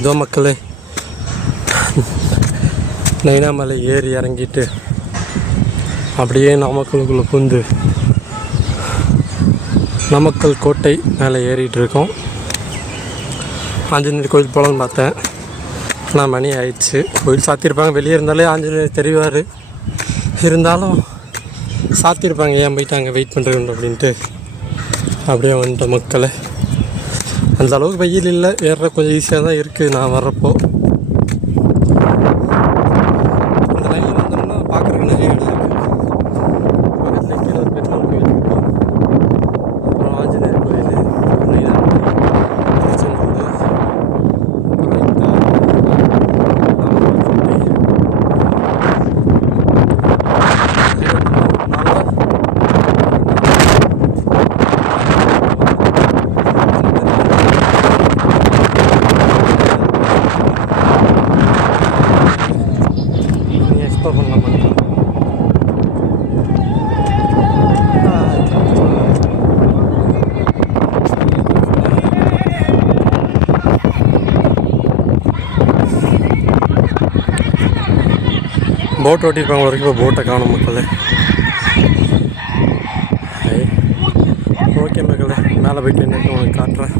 இதோ மக்களே, நைனாமலை ஏறி இறங்கிட்டு அப்படியே நாமக்கலுக்குள்ளே புந்து நாமக்கல் கோட்டை மேலே ஏறிட்டு இருக்கோம். ஆஞ்சநேயர் கோயில் போகலான்னு பார்த்தேன், ஆனால் மணி ஆயிடுச்சு. கோயில் சாத்தியிருப்பாங்க, வெளியே இருந்தாலே ஆஞ்சநேயர் தெரிவார். இருந்தாலும் சாத்தியிருப்பாங்க, ஏன் போயிட்டாங்க வெயிட் பண்ணுறேன் அப்படின்ட்டு அப்படியே வந்துட்டோம் மக்களை. அந்த அளவுக்கு வெயில் இல்லை, ஏற கொஞ்சம் ஈஸியாக தான் இருக்குது. நான் வர்றப்போ இந்த லைனில் வந்தோம்னா பார்க்குறதுக்கு நிறைய இடம் இருக்குது. பக்கத்தில் கீழே ஒரு பெருமாள் கோயில் இருக்கும், அப்புறம் ஆஞ்சநேயர் கோயில், திருச்செந்தூர், அப்புறம் இந்த நாமக்கல் கோட்டை. போட் ஓட்டியிருப்பாங்க வரைக்கும், இப்போ போட்டை காணும் மக்களே. ஓகே மக்களே, மேலே போய்ட்டு என்ன உங்களுக்கு காட்டுறேன்.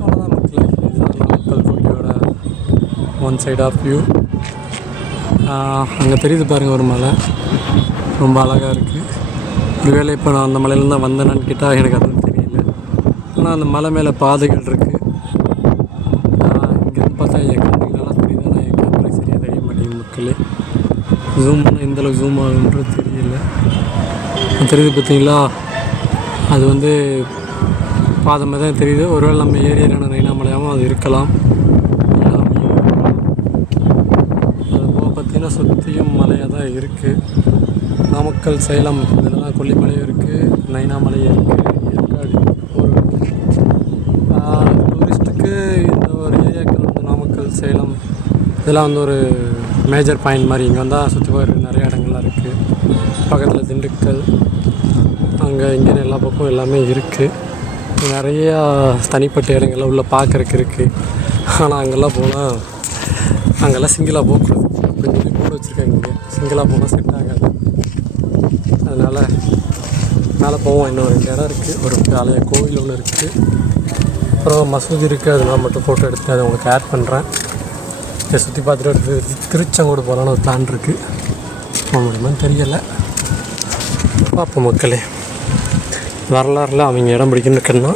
அவ்வளோதான் மக்களே, இதுதான் நாமக்கல் கோட்டையோட ஒன் சைட் ஆஃப் வியூ. அங்கே தெரியுது பாருங்கள் ஒரு மலை, ரொம்ப அழகாக இருக்குது. ஒருவேளை இப்போ நான் அந்த மலையிலேருந்து தான் வந்தேனான்னு கேட்டால் எனக்கு அதுவும் தெரியல. ஆனால் அந்த மலை மேலே பாதைகள் இருக்குது. இங்கேருந்து பார்த்தா என் கண்ணுக்கு நல்லா தெரியுது, ஆனால் என் கேமரா சரியாக தெரிய மாட்டேங்குது மக்களே. ஜூம் பண்ணால் எந்தளவுக்கு ஜூம் ஆகுன்றது தெரியல. தெரியுது பார்த்தீங்களா, அது வந்து பாதை மாதிரி தான் தெரியுது. ஒருவேளை நம்ம ஏரியான நைனாமலையாகவும் அது இருக்கலாம். அது போக பார்த்திங்கன்னா சுற்றியும் மலையாக தான் இருக்குது. நாமக்கல், சேலம் இதெல்லாம் கொல்லிமலையும் இருக்குது, நைனாமலையும் இருக்குது, ஏற்காடு. ஒரு டூரிஸ்ட்டுக்கு இந்த ஒரு ஏரியாக்கள் வந்து நாமக்கல், சேலம் இதெல்லாம் வந்து ஒரு மேஜர் பாயிண்ட் மாதிரி. இங்கே வந்தால் சுற்றி பார்க்குறதுக்கு நிறைய இடங்கள்லாம் இருக்குது. பக்கத்தில் திண்டுக்கல், அங்கே இங்கேன்னு எல்லா பக்கமும் எல்லாமே இருக்குது. நிறையா தனிப்பட்ட இடங்கள்லாம் உள்ளே பார்க்குறக்கு இருக்குது. ஆனால் அங்கெல்லாம் போனால் அங்கெல்லாம் சிங்கிளாக போகக்கூடாது அப்படின்னு சொல்லி போட வச்சுருக்காங்க. இங்கே சிங்கிளாக போனால் செட் ஆகாது. அதனால் மேலே போவோம். இன்னும் 2 இடம் இருக்குது. ஒரு பழைய கோவில் ஒன்று இருக்குது, அப்புறம் மசூதி இருக்குது. அதெல்லாம் மட்டும் ஃபோட்டோ எடுத்து அதை உங்களுக்கு ஆட் பண்ணுறேன். இதை சுற்றி பார்த்துட்டு எடுத்து திருச்செங்கோடு போகலான்னு ஒரு பிளான் இருக்குது. போக முடியுமான்னு தெரியலை, பார்ப்போம் மக்களே. வரலாறுல அவங்க இடம் பிடிக்கணும்னு இருக்குன்னா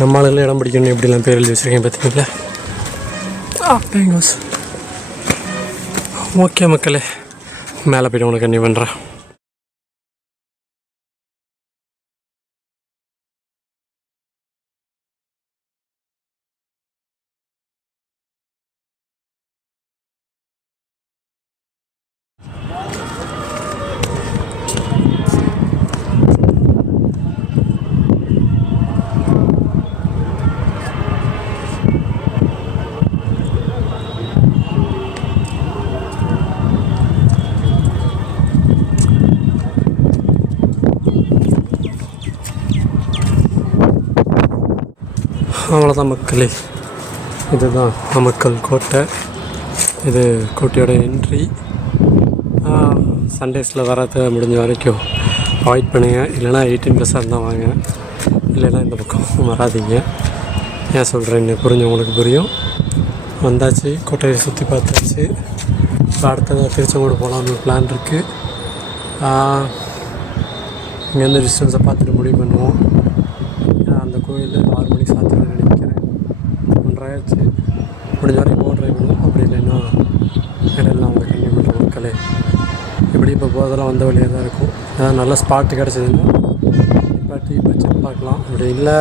நம்ம ஆளுகளில் இடம் பிடிக்கணும் எப்படிலாம் பேர் எழுதி வச்சுருக்கேன் பார்த்தீங்களா. தேங்க்ஸ். ஓகே மக்களே, மேலே போய்ட்டு உங்களுக்கு கண்டிப்பாக பண்ணுறேன். அவ்வளோதான் மக்களே, இதுதான் நாமக்கல் கோட்டை. இது கோட்டையோட என்ட்ரி. சண்டேஸில் வரதை முடிஞ்ச வரைக்கும் அவாய்ட் பண்ணுங்கள். இல்லைனா 18+ இருந்தால் வாங்க, இல்லைன்னா இந்த பக்கம் வராதிங்க. ஏன் சொல்கிறேன்னு புரிஞ்சவங்களுக்கு புரியும். வந்தாச்சு, கோட்டையை சுற்றி பார்த்தாச்சு. இப்போ அடுத்ததாக திருச்செங்கோடு போகலான்னு பிளான் இருக்குது. இங்கேருந்து டிஸ்டன்ஸை பார்த்துட்டு முடிவு பண்ணுவோம். அந்த கோயில் 6 மணிக்கு சாத்திரம்னு நினைக்கிறேன். 1:30 ஆயிடுச்சு. முடிஞ்ச வரைக்கும் ட்ரை பண்ணுவோம். அப்படி இல்லைன்னா இடம்லாம் அவங்க கண்டிப்பாக பண்ணுற மக்களே. இப்படி இப்போ போதெல்லாம் வந்த வழியாக தான் இருக்கும். ஏதாவது நல்ல ஸ்பாட்டு கிடச்சதுன்னா நிப்பாட்டி பட்ஜெட் பார்க்கலாம். அப்படி இல்லை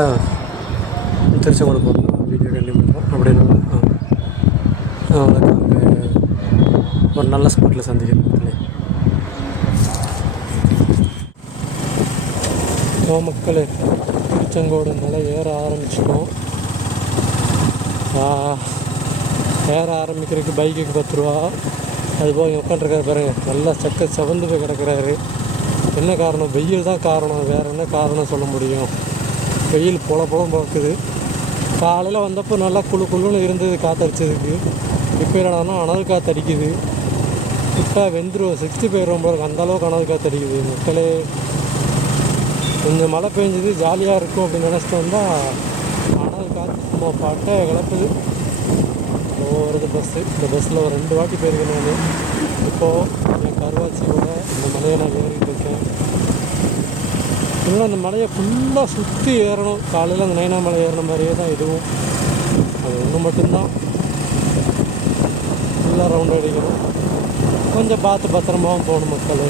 திருச்செங்கோடு போகிறோம்னா வீடியோ கண்டிப்பாக பண்ணுறோம். அப்படின்னு அவங்களுக்கு அங்கே ஒரு நல்ல ஸ்பாட்டில் சந்திக்கிறேன் மக்களே. மக்களே, திருச்செங்கோடு மலை ஏற ஆரம்பிச்சிட்டோம். ஏற ஆரம்பிக்கிறதுக்கு பைக்குக்கு 10 ரூபா. அதுபோல் இங்கே உட்காந்துருக்காரு பாருங்கள், நல்லா செவந்து போய் கிடக்கிறாரு. என்ன காரணம்? வெயில் தான் காரணம். வேறு என்ன காரணம் சொல்ல முடியும்? வெயில் பொல பார்க்குது. காலையில் வந்தப்போ நல்லா குழுன்னு இருந்தது காற்றடிச்சதுக்கு. இப்போ என்னடானா அனல் காற்றடிக்குது. இப்போ வெந்துடும் 65 ரொம்ப அந்தளவுக்கு அனல் காற்றடிக்குது. மக்களே கொஞ்சம் மழை பெஞ்சது ஜாலியாக இருக்கும் அப்படின்னு நினச்சிட்டு வந்தால் அனல் காற்று சும்மா பாட்டை கிளப்புது. வருது பஸ்ஸு. இந்த பஸ்ஸில் ஒரு 2 வாட்டி போயிருக்கேன் நான். இப்போது என் கருவாச்சியோட இந்த மலையை நான் ஏறிட்டு இருக்கேன். இன்னும் அந்த மலையை ஃபுல்லாக சுற்றி ஏறணும். காலையில் அந்த நைனா மலை ஏறின மாதிரியே தான் இதுவும். அது ஒன்று மட்டும்தான் ஃபுல்லாக ரவுண்ட் அடிக்கணும். கொஞ்சம் பார்த்து பத்திரமாவும் போகணும் மக்களே.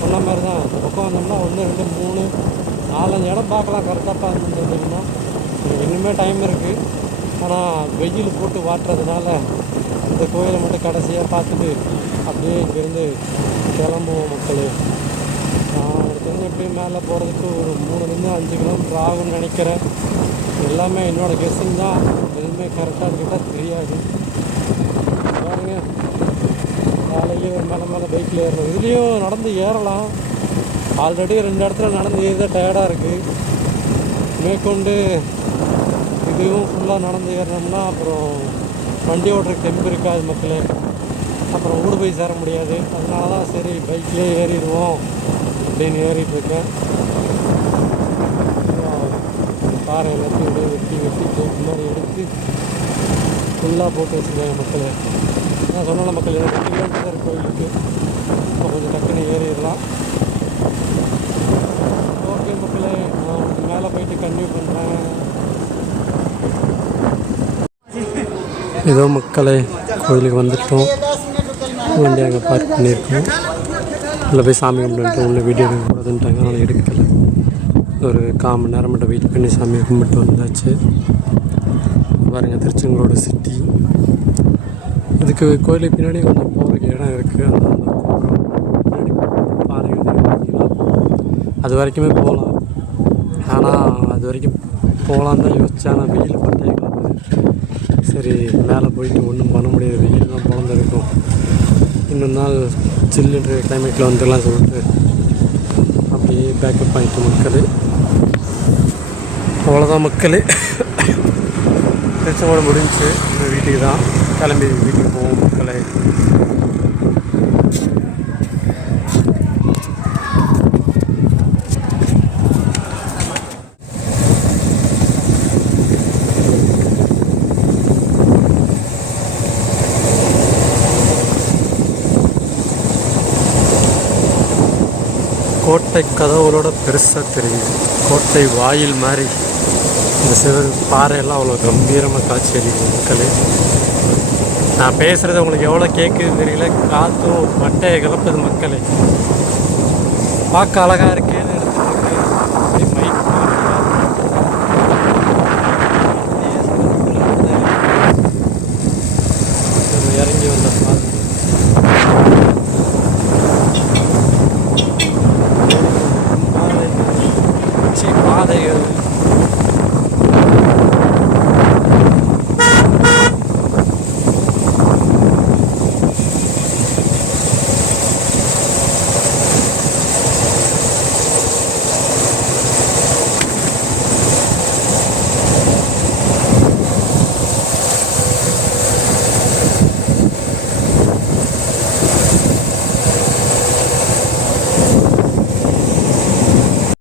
சொன்ன மாதிரி தான் இந்த பக்கம் வந்தோம்னா 1 2 3 4 5 இடம் பார்க்கலாம். கரெக்டாக பார்த்துட்டு வந்தீங்கன்னா எனக்கு இன்னுமே டைம் இருக்குது. ஆனால் வெயில் போட்டு வாட்டுறதுனால இந்த கோயிலை மட்டும் கடைசியாக பார்த்துட்டு அப்படியே இங்கேருந்து கிளம்புவோம் மக்களே. நான் எடுத்து எப்படியும் மேலே போகிறதுக்கு ஒரு 3-5 கிலோமீட்டர் ஆகும்னு நினைக்கிறேன். எல்லாமே என்னோடய கெஸ்ஸிங் தான். எதுவுமே கரெக்டாக கேட்டால் தெரியாது. பாருங்க, காலையிலேயே ஒரு மேலே பைக்கில் ஏறணும். இதுலேயும் நடந்து ஏறலாம். ஆல்ரெடி 2 இடத்துல நடந்து ஏறிதான் டயர்டாக இருக்குது. மேற்கொண்டு இதுவும் ஃபுல்லாக நடந்து ஏறினோம்னா அப்புறம் வண்டி ஓட்டுற தெம்பு இருக்காது மக்களே. அப்புறம் ஊடு போய் சேர முடியாது. அதனால தான் சரி பைக்லேயே ஏறிடுவோம் அப்படின்னு ஏறிட்டுருக்கேன். பாறை எல்லாத்தையும் அப்படியே வெட்டி டேப் மாதிரி எடுத்து ஃபுல்லாக போட்டு வச்சுருக்காங்க மக்களே. நான் சொன்ன மக்கள் 2 கிலோமீட்டர் கோயிலுக்கு இப்போ கொஞ்சம் டக்குன்னு ஏறிடலாம். ஓகே மக்களே, நான் உங்களுக்கு மேலே போயிட்டு கன்டினியூ பண்ணுறேன். ஏதோ மக்களே கோயிலுக்கு வந்துட்டோம். வண்டி அங்கே பார்க் பண்ணியிருக்கோம். உள்ளே போய் சாமி கும்பிட்டு உள்ளே வீடியோ எடுக்கக்கூடாதுன்ட்டாங்க. அதனால் எடுக்கலை. ஒரு 1/4 மணி நேரம் மட்டும் வெயிட் பண்ணி சாமியை கும்பிட்டு வந்தாச்சு. பாருங்கள், திருச்செங்கோடு சிட்டி. இதுக்கு கோயிலுக்கு பின்னாடி கொஞ்சம் போகிறதுக்கு இடம் இருக்குது. அந்த பின்னாடி பாருங்கள், அது வரைக்குமே போகலாம். ஆனால் அது வரைக்கும் போகலான்னு தான் யோசித்தேன். ஆனால் வெயில் பட்டையை கிளம்புது. சரி, மேலே போயிட்டு ஒன்றும் பண்ண முடியாது. வெயில் தான் பிறந்திருக்கும். இன்னொரு நாள் சில்லுன்ற கிளைமேட்டில் வந்துடலாம் சொல்லிட்டு அப்படியே பேக்கப் ஆகிட்டு மக்கள். அவ்வளோதான் மக்களே, திருச்செங்கோடு முடிஞ்சு வீட்டுக்கு தான் கிளம்பி வீட்டுக்கு போவோம் மக்களே. கோட்டை கதவுகளோட பெருசாக தெரியுது. கோட்டை வாயில் மாதிரி இந்த சிவன் பாறையெல்லாம் அவ்வளோ கம்பீரமாக காட்சி அளிக்குது மக்களே. நான் பேசுகிறது உங்களுக்கு எவ்வளோ கேட்குதுன்னு தெரியல. காற்றும் மட்டையை கிளப்புது மக்களே. பார்க்க அழகாக இருக்கேன்னு எடுத்துகிட்டு இறங்கி வந்த